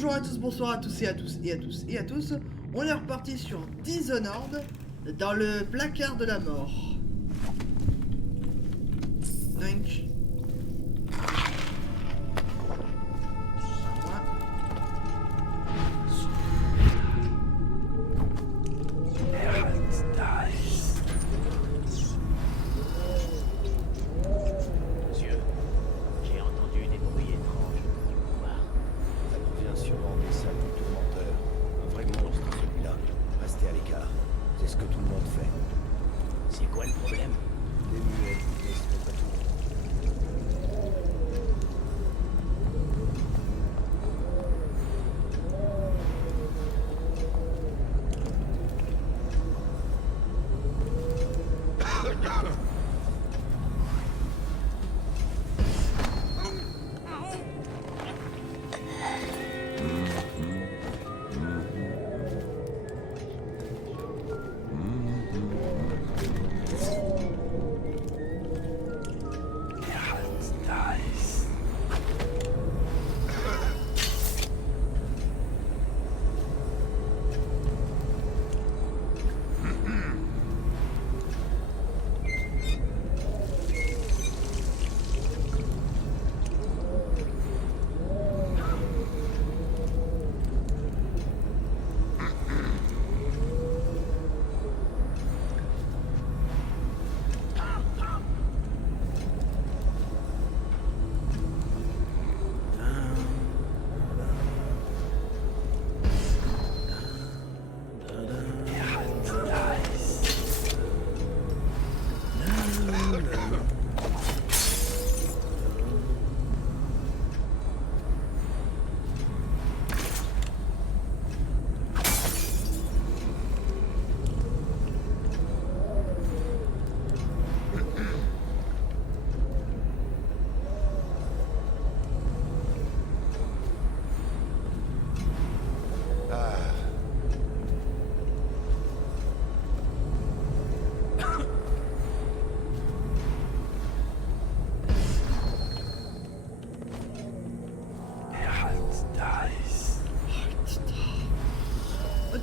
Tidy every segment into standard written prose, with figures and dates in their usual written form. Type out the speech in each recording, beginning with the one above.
Bonjour à tous, bonsoir à tous et à tous et à tous et à tous. On est reparti sur Dishonored dans le placard de la mort. Donc.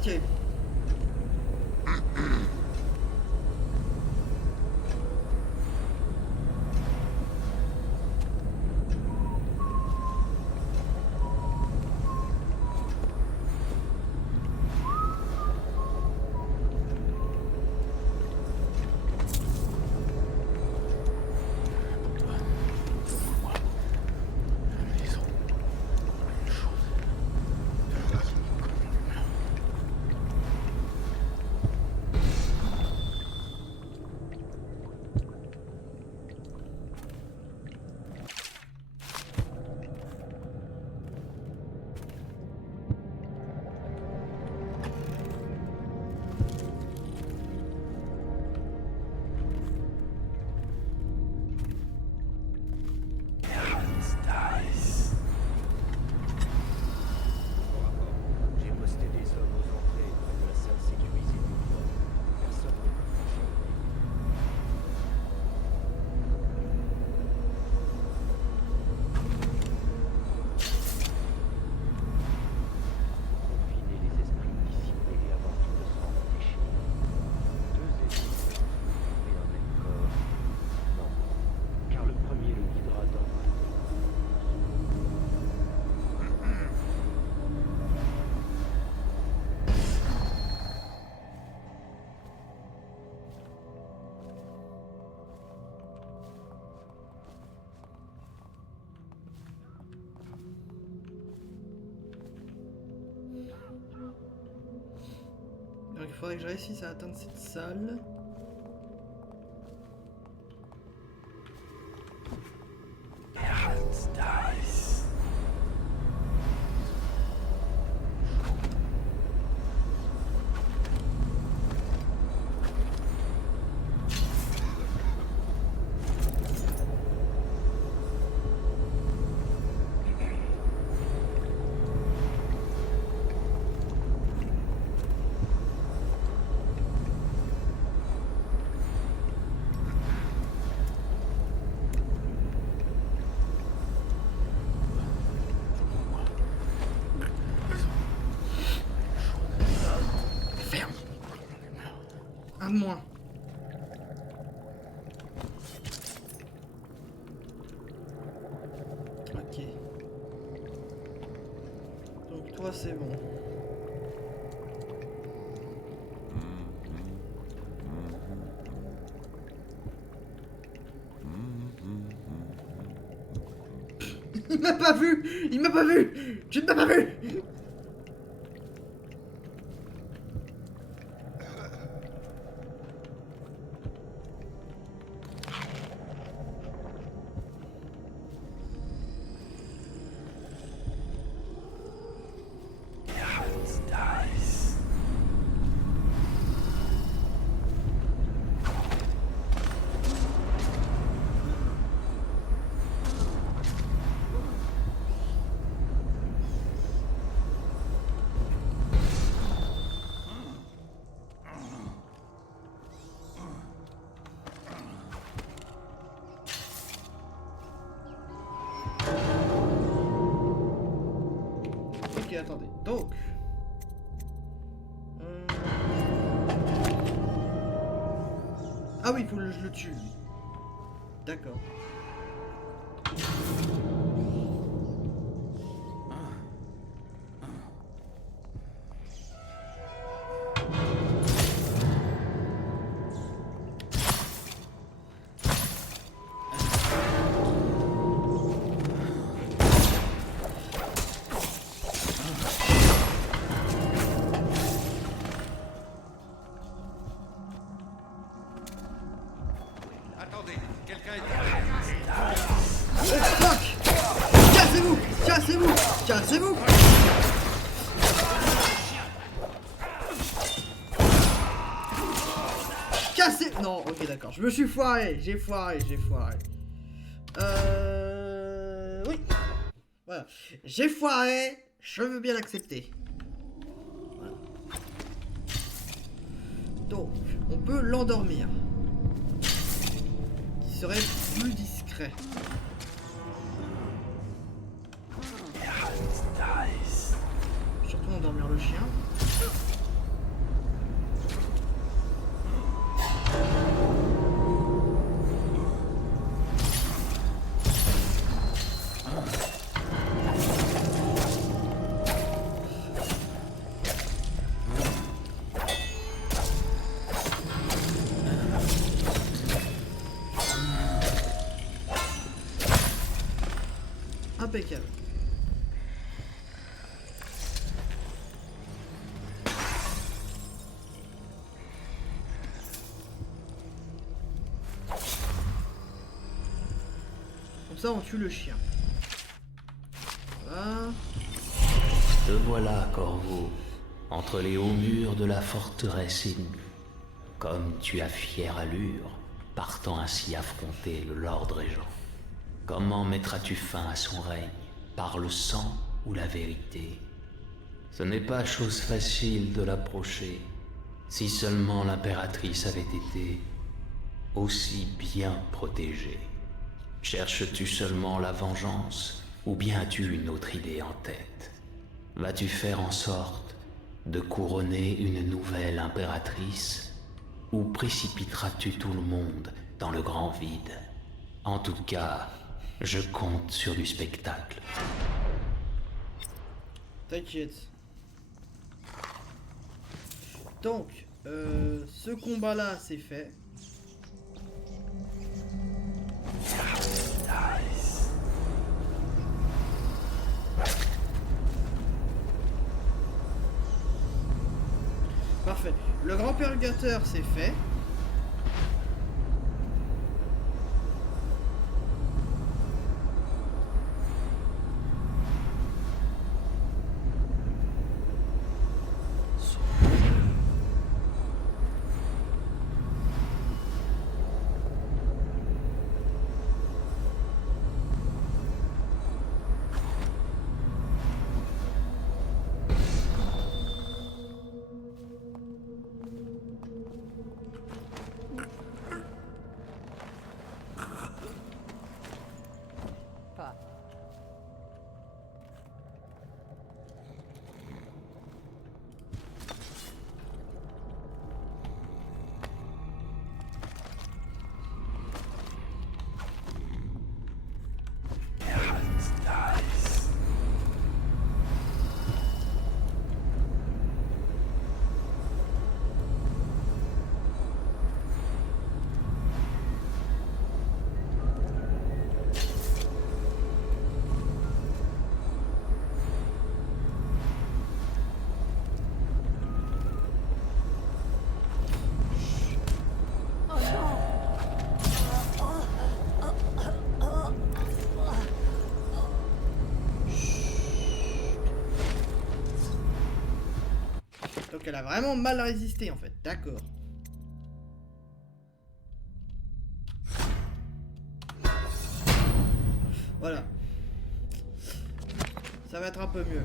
Ok. Donc il faudrait que je réussisse à atteindre cette salle. Un de moins. Ok. Donc toi c'est bon. Il m'a pas vu! Il m'a pas vu! Tu ne m'as pas vu! Ok, attendez. Donc. Ah oui, il faut que je le tue. Lui. D'accord. Attendez, quelqu'un est... Oh fuck! Cassez-vous! Cassez-vous! Cassez-vous! Cassez... Non, ok d'accord. Je me suis foiré. J'ai foiré. Oui. Voilà. J'ai foiré. Je veux bien l'accepter. Voilà. Donc, on peut l'endormir. Qui serait plus discret. Surtout endormir le chien. Impeccable. Comme ça, on tue le chien. Voilà. Te voilà, Corvo, entre les hauts murs de la forteresse ennemie. Comme tu as fière allure, partant ainsi affronter le Lord Régent. Comment mettras-tu fin à son règne? Par le sang ou la vérité? Ce n'est pas chose facile de l'approcher. Si seulement l'impératrice avait été aussi bien protégée. Cherches-tu seulement la vengeance, ou bien as-tu une autre idée en tête? Vas-tu faire en sorte de couronner une nouvelle impératrice, ou précipiteras-tu tout le monde dans le grand vide? En tout cas, je compte sur du spectacle. T'inquiète. Donc, ce combat-là, c'est fait. Parfait. Le grand purgateur, c'est fait. Donc elle a vraiment mal résisté en fait, d'accord. Voilà. Ça va être un peu mieux.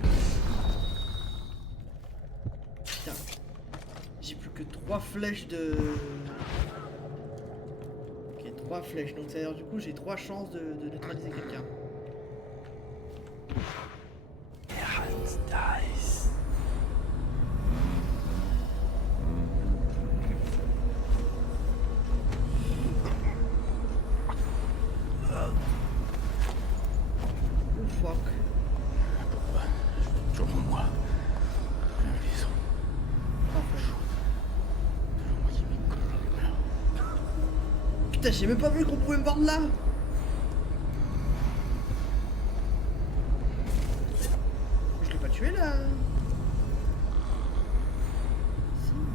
Putain. J'ai plus que 3 flèches de... Ok, 3 flèches. Donc ça veut dire du coup j'ai 3 chances de neutraliser quelqu'un. Fuck. Toujours moi. Parfait. Putain, j'ai même pas vu qu'on pouvait me voir de là. Je l'ai pas tué là. Si, mais...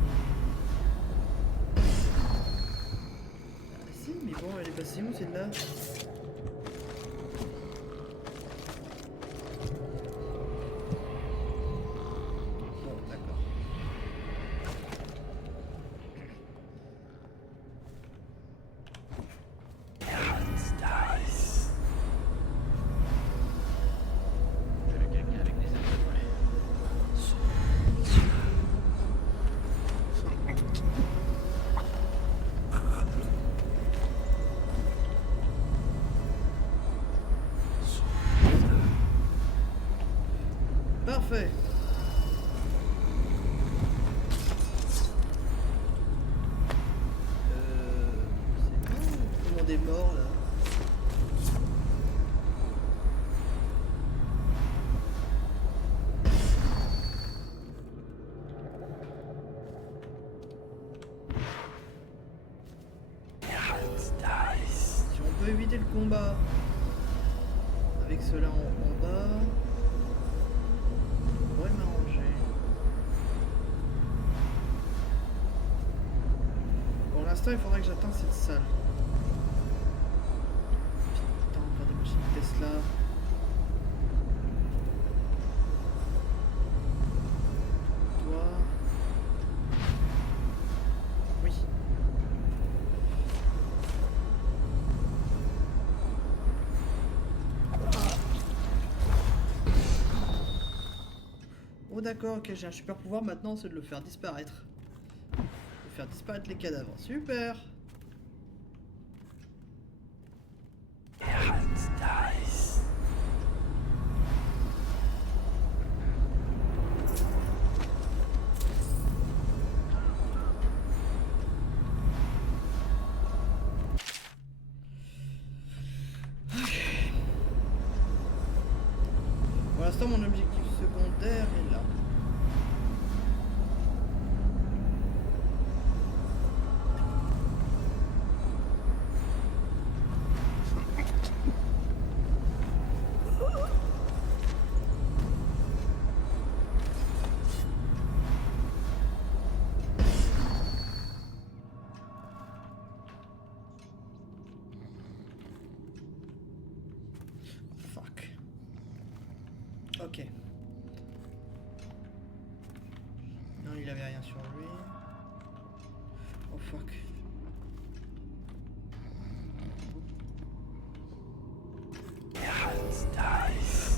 Ah, si, mais bon, elle est passée où celle-là? Bon, d'accord. Parfait. C'est bon, tout le monde est mort là. Si on peut éviter le combat avec cela en bas, ça pourrait m'arranger. Pour l'instant, il faudrait que j'atteigne cette salle. Putain, encore des machines Tesla. Toi. Oui. Oh d'accord, ok, j'ai un super pouvoir maintenant, c'est de le faire disparaître. De faire disparaître les cadavres. Super. Pour l'instant, mon objectif secondaire est là. Fuck. Ok. Non, il avait rien sur lui. Oh fuck.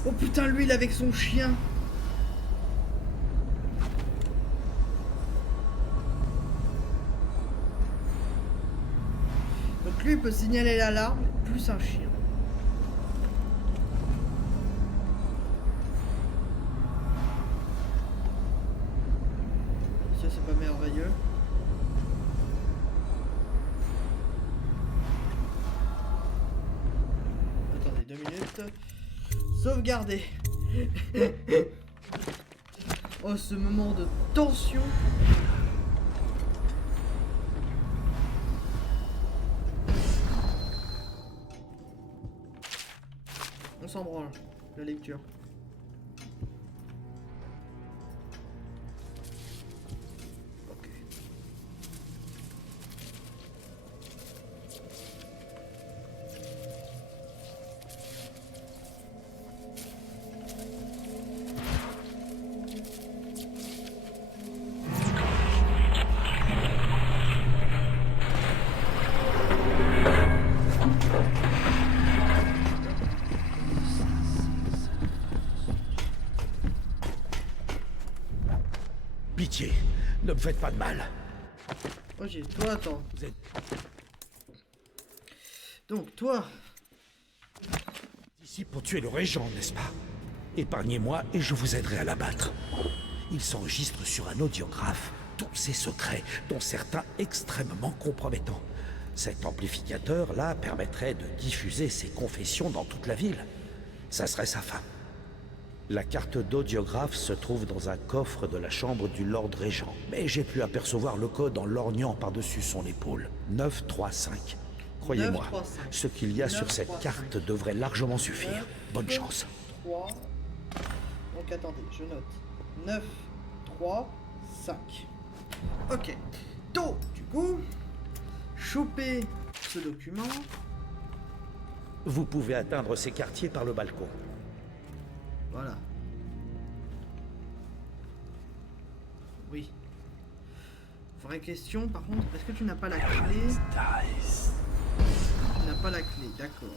Oh putain, lui, il est avec son chien. Donc lui, il peut signaler l'alarme, plus un chien. Ça, c'est pas merveilleux. Attendez, 2 minutes. Sauvegarder. Oh, ce moment de tension. On s'en branle, la lecture. Ok. Pitié, ne me faites pas de mal. Ok, toi, attends. Vous êtes Donc, toi... ici pour tuer le régent, n'est-ce pas? Épargnez-moi et je vous aiderai à l'abattre. Il s'enregistre sur un audiographe tous ses secrets, dont certains extrêmement compromettants. Cet amplificateur-là permettrait de diffuser ses confessions dans toute la ville. Ça serait sa femme. La carte d'audiographe se trouve dans un coffre de la chambre du Lord Régent, mais j'ai pu apercevoir le code en lorgnant par-dessus son épaule. 935. Croyez-moi, 935. ce qu'il y a sur cette 935. carte devrait largement suffire. Bonne chance. 3. Donc attendez, je note. 9, 3, 5. Ok. Donc, du coup, choper ce document. Vous pouvez atteindre ces quartiers par le balcon. Voilà. Oui. Vraie question, par contre, est-ce que tu n'as pas la clé? Tu n'as pas la clé, d'accord.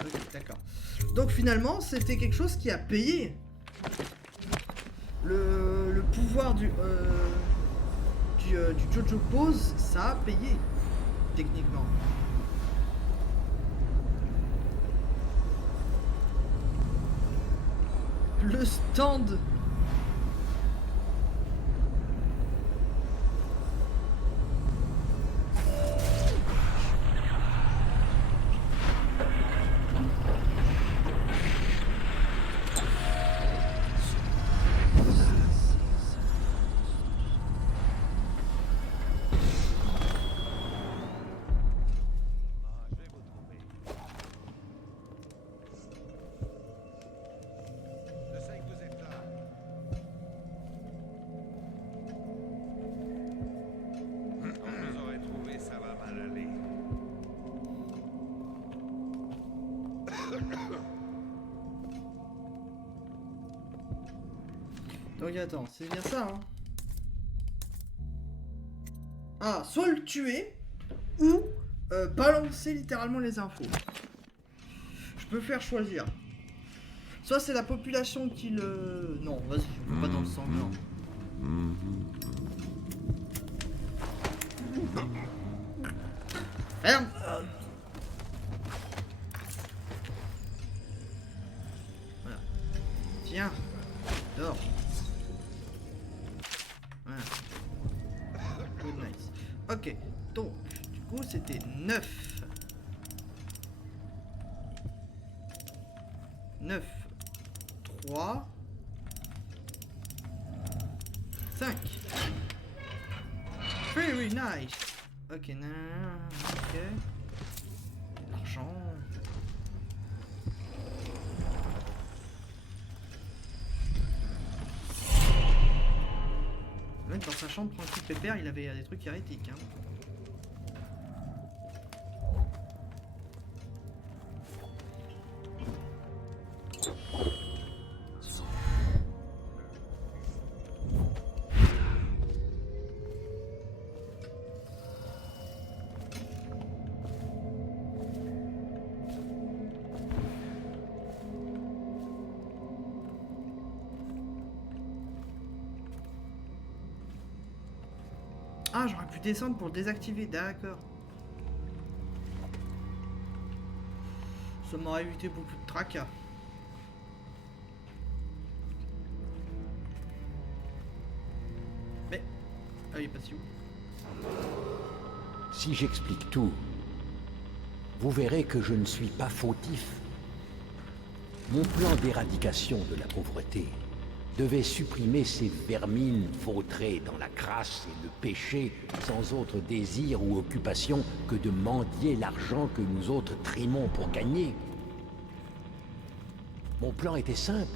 Ok, d'accord. Donc finalement, c'était quelque chose qui a payé. Le pouvoir du Jojo Pose, ça a payé, techniquement. Le stand. Je sais que vous êtes là. Quand vous aurez trouvé, ça va mal aller. Donc attends, c'est bien ça, hein. Ah, soit le tuer, ou balancer littéralement les infos. Je peux faire choisir. Soit c'est la population qui le... Non, vas-y, je vais pas dans le sanglant. Ferme. Voilà. Tiens, dors. Voilà. Good night. Ok, donc, du coup, c'était 9. 9, 3, 5. Very nice. Ok, non, ok. L'argent. Le mec dans sa chambre tranquille pépère, il avait des trucs hérétiques, hein. Ah, j'aurais pu descendre pour le désactiver, d'accord. Ça m'aurait évité beaucoup de tracas. Mais... Ah, il est passé où? Si j'explique tout, vous verrez que je ne suis pas fautif. Mon plan d'éradication de la pauvreté devait supprimer ces vermines vautrées dans la crasse et le péché, sans autre désir ou occupation que de mendier l'argent que nous autres trimons pour gagner. Mon plan était simple.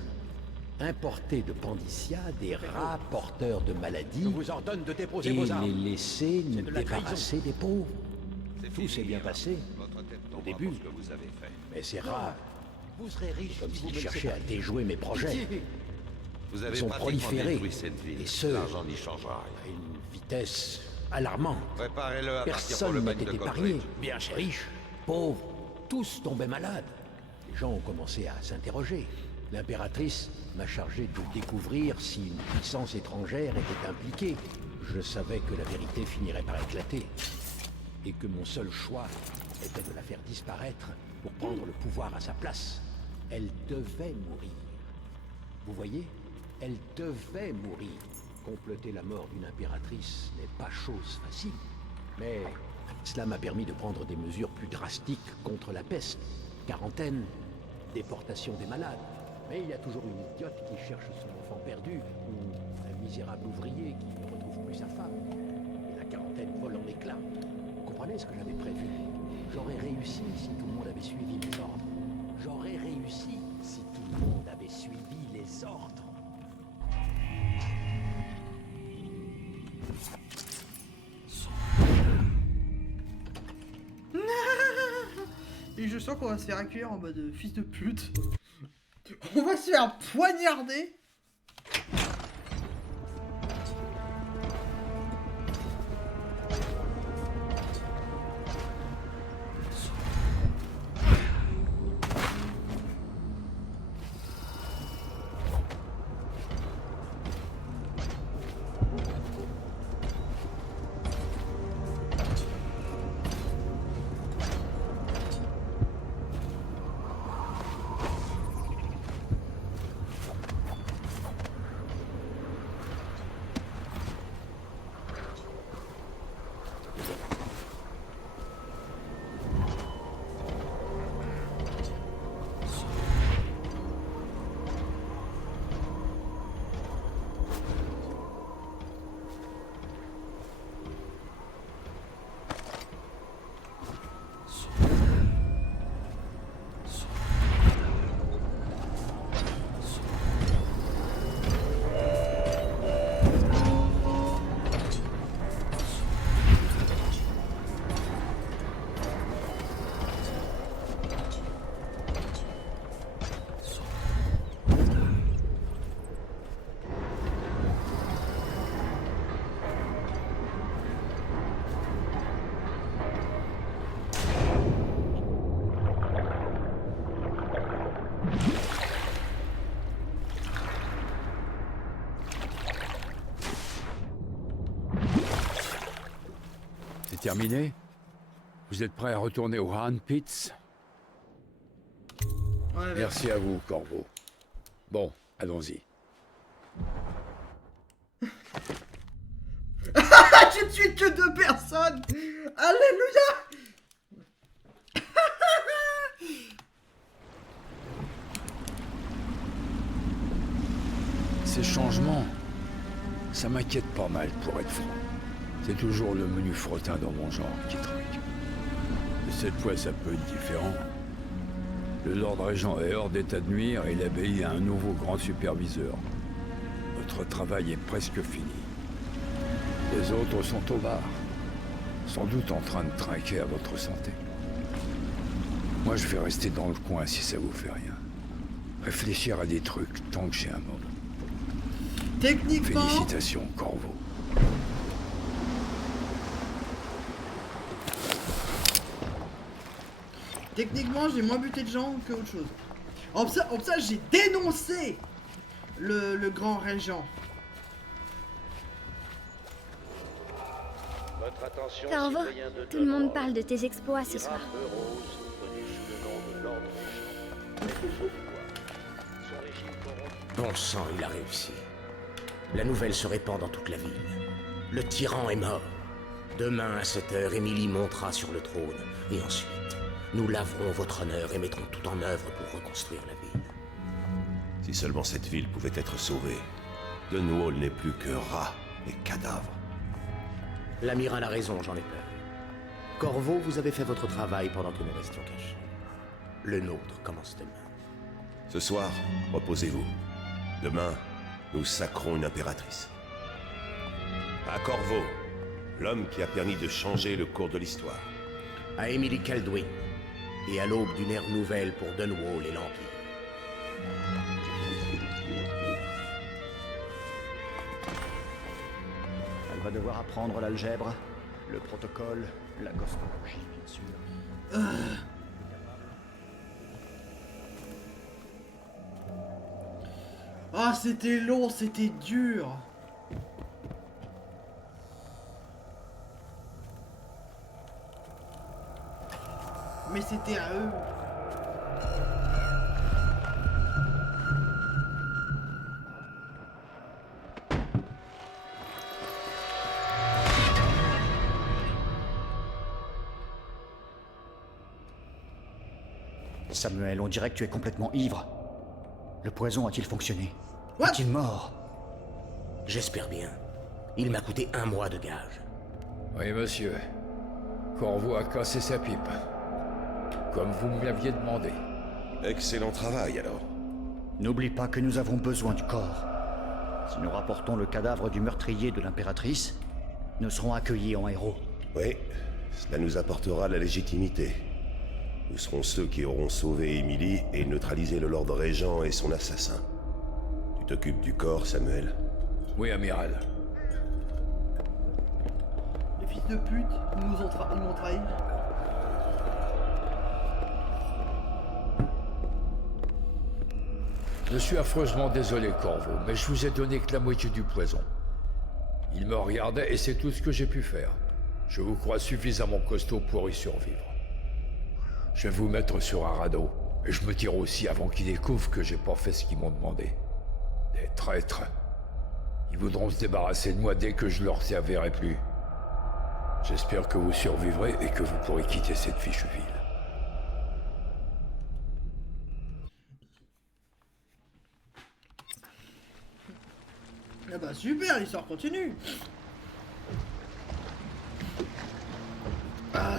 Importer de Pandicia des rats porteurs de maladies Je vous ordonne de déposer et vos les armes. laisser nous de la débarrasser des pauvres. C'est Tout fini, s'est bien hein. passé, Votre tête au tombera début. pour ce que vous avez fait. Mais c'est rare, Vous serez riche comme si vous s'ils me cherchaient à laissez déjouer mes projets. Pitié. Vous avez Ils ont pratiquement proliféré, détruit cette ville. et ce- L'argent n'y changera À rien. une vitesse alarmante. Préparez-le à partir pour Personne le bagne n'était de épargné. Goldbridge. Bien cher. Riches, pauvres, tous tombaient malades. Les gens ont commencé à s'interroger. L'impératrice m'a chargé de découvrir si une puissance étrangère était impliquée. Je savais que la vérité finirait par éclater. Et que mon seul choix était de la faire disparaître pour prendre le pouvoir à sa place. Elle devait mourir. Vous voyez? Elle devait mourir. Comploter la mort d'une impératrice n'est pas chose facile. Mais cela m'a permis de prendre des mesures plus drastiques contre la peste. Quarantaine, déportation des malades. Mais il y a toujours une idiote qui cherche son enfant perdu, ou un misérable ouvrier qui ne retrouve plus sa femme. Et la quarantaine vole en éclats. Vous comprenez ce que j'avais prévu? J'aurais réussi si tout le monde avait suivi mes ordres. J'aurais réussi si tout le monde avait suivi les ordres. Et je sens qu'on va se faire accueillir en mode fils de pute. On va se faire poignarder. C'est terminé? Vous êtes prêts à retourner au Han Pits? Ouais, Merci à vous, Corvo. Bon, allons-y. J'ai tué que 2 personnes. Alléluia. Ces changements, ça m'inquiète pas mal, pour être franc. C'est toujours le menu frottin dans mon genre qui truc. Mais cette fois, ça peut être différent. Le Lord Régent est hors d'état de nuire et l'abbaye a un nouveau grand superviseur. Notre travail est presque fini. Les autres sont au bar, sans doute en train de trinquer à votre santé. Moi, je vais rester dans le coin si ça vous fait rien. Réfléchir à des trucs tant que j'ai un moment. Techniquement, Félicitations, Corvo. j'ai moins buté de gens que autre chose. En ça, j'ai dénoncé le grand régent. Corvo, tout le monde parle de tes exploits ce soir. Bon sang, il a réussi. La nouvelle se répand dans toute la ville. Le tyran est mort. Demain à 7h, Émilie montera sur le trône. Et ensuite, nous laverons votre honneur et mettrons tout en œuvre pour reconstruire la ville. Si seulement cette ville pouvait être sauvée. Dunwall n'est plus que rats et cadavres. L'amiral a raison, j'en ai peur. Corvo, vous avez fait votre travail pendant que nous restions cachés. Le nôtre commence demain. Ce soir, reposez-vous. Demain, nous sacrons une impératrice. À Corvo, l'homme qui a permis de changer le cours de l'histoire. À Emily Kaldwin, et à l'aube d'une ère nouvelle pour Dunwall et l'Empire. va devoir apprendre l'algèbre, le protocole, la cosmologie, bien sûr. Ah, c'était long, c'était dur. Mais c'était à eux. Samuel, on dirait que tu es complètement ivre. Le poison a-t-il fonctionné? What? Est-il mort? J'espère bien. Il m'a coûté 1 mois de gage. Oui, monsieur. Corvo a cassé sa pipe. Comme vous me l'aviez demandé. Excellent travail, alors. N'oublie pas que nous avons besoin du corps. Si nous rapportons le cadavre du meurtrier de l'impératrice, nous serons accueillis en héros. Oui, cela nous apportera la légitimité. Nous serons ceux qui auront sauvé Emily et neutralisé le Lord Régent et son assassin. Tu t'occupes du corps, Samuel? Oui, amiral. Les fils de pute, ils m'ont trahi. Je suis affreusement désolé, Corvo, mais je vous ai donné que la moitié du poison. Il me regardait et c'est tout ce que j'ai pu faire. Je vous crois suffisamment costaud pour y survivre. Je vais vous mettre sur un radeau, et je me tire aussi avant qu'ils découvrent que j'ai pas fait ce qu'ils m'ont demandé. Des traîtres. Ils voudront se débarrasser de moi dès que je leur servirai plus. J'espère que vous survivrez et que vous pourrez quitter cette fichue ville. Ah bah super, l'histoire continue. Ah.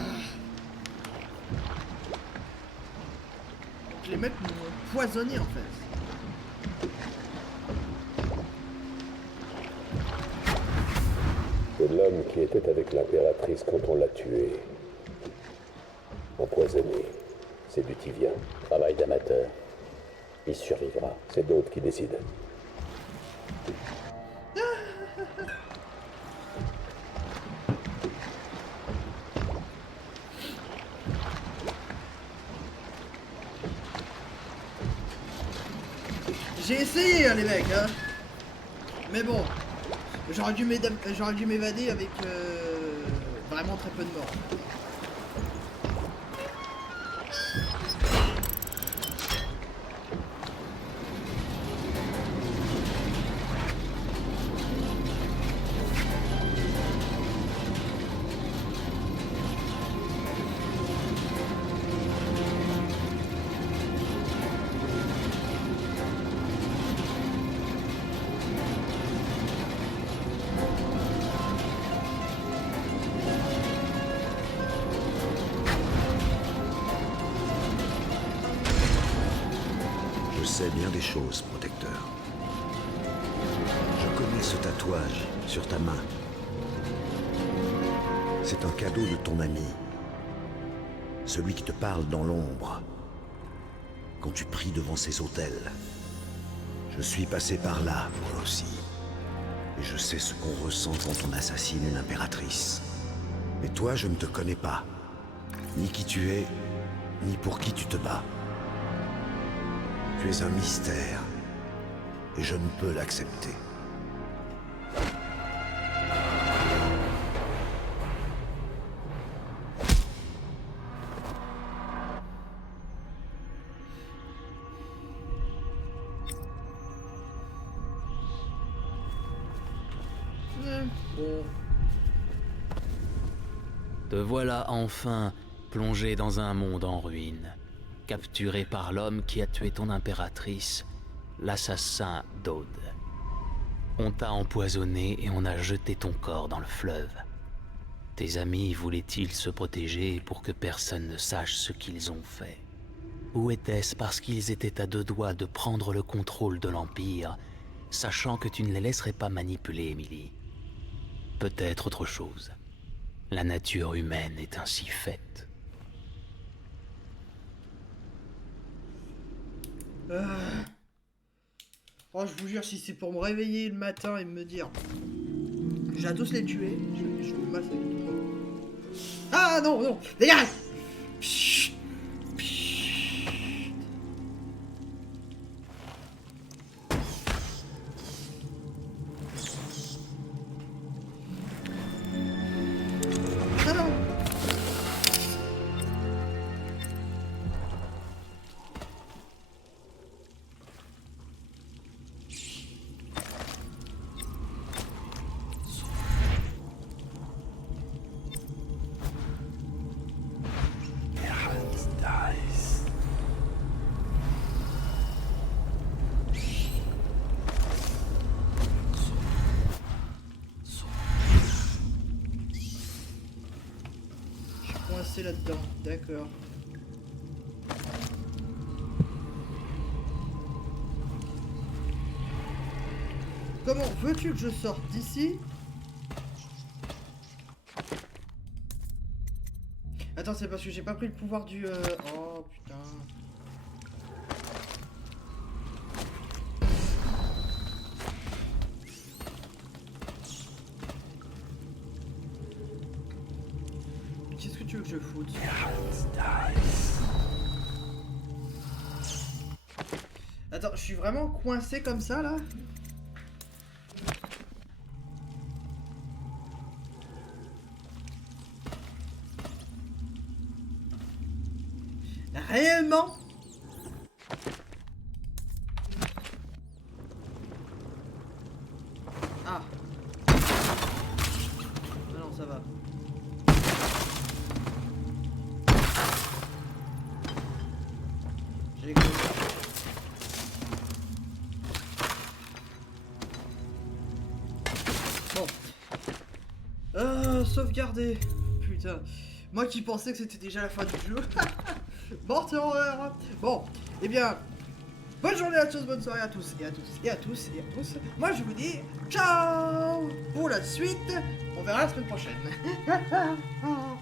Les mecs m'ont poisonné en fait. C'est l'homme qui était avec l'impératrice quand on l'a tué. Empoisonné. C'est du Tivien. Travail d'amateur. Il survivra. C'est d'autres qui décident. J'ai essayé hein, les mecs hein. Mais bon, j'aurais dû m'évader avec vraiment très peu de morts. Je sais bien des choses, protecteur. Je connais ce tatouage sur ta main. C'est un cadeau de ton ami. Celui qui te parle dans l'ombre. Quand tu pries devant ces autels. Je suis passé par là, moi aussi. Et je sais ce qu'on ressent quand on assassine une impératrice. Mais toi, je ne te connais pas. Ni qui tu es, ni pour qui tu te bats. Tu es un mystère, et je ne peux l'accepter. Bon. Te voilà enfin plongé dans un monde en ruine, capturé par l'homme qui a tué ton impératrice, l'assassin d'Aude. On t'a empoisonné et on a jeté ton corps dans le fleuve. Tes amis voulaient-ils se protéger pour que personne ne sache ce qu'ils ont fait? Ou était-ce parce qu'ils étaient à 2 doigts de prendre le contrôle de l'Empire, sachant que tu ne les laisserais pas manipuler, Emily? Peut-être autre chose. La nature humaine est ainsi faite. Oh, je vous jure, si c'est pour me réveiller le matin et me dire Je vais tous les tuer. Je vais massacrer tout le monde. Ah non, non, dégage. Pshh. Ah non. Coincé là-dedans, d'accord. Comment veux-tu que je sorte d'ici? Attends, c'est parce que j'ai pas pris le pouvoir du... Oh putain. Qu'est-ce que tu veux que je foute? Attends, je suis vraiment coincé comme ça là? Réellement? Ah. Ah non, ça va. J'ai écouté. Bon. Sauvegarder. Putain. Moi qui pensais que c'était déjà la fin du jeu. Morte et horreur. Bon, eh bien, bonne journée à tous, bonne soirée à tous et à tous et à tous et à tous. Moi je vous dis ciao. Pour la suite, on verra la semaine prochaine.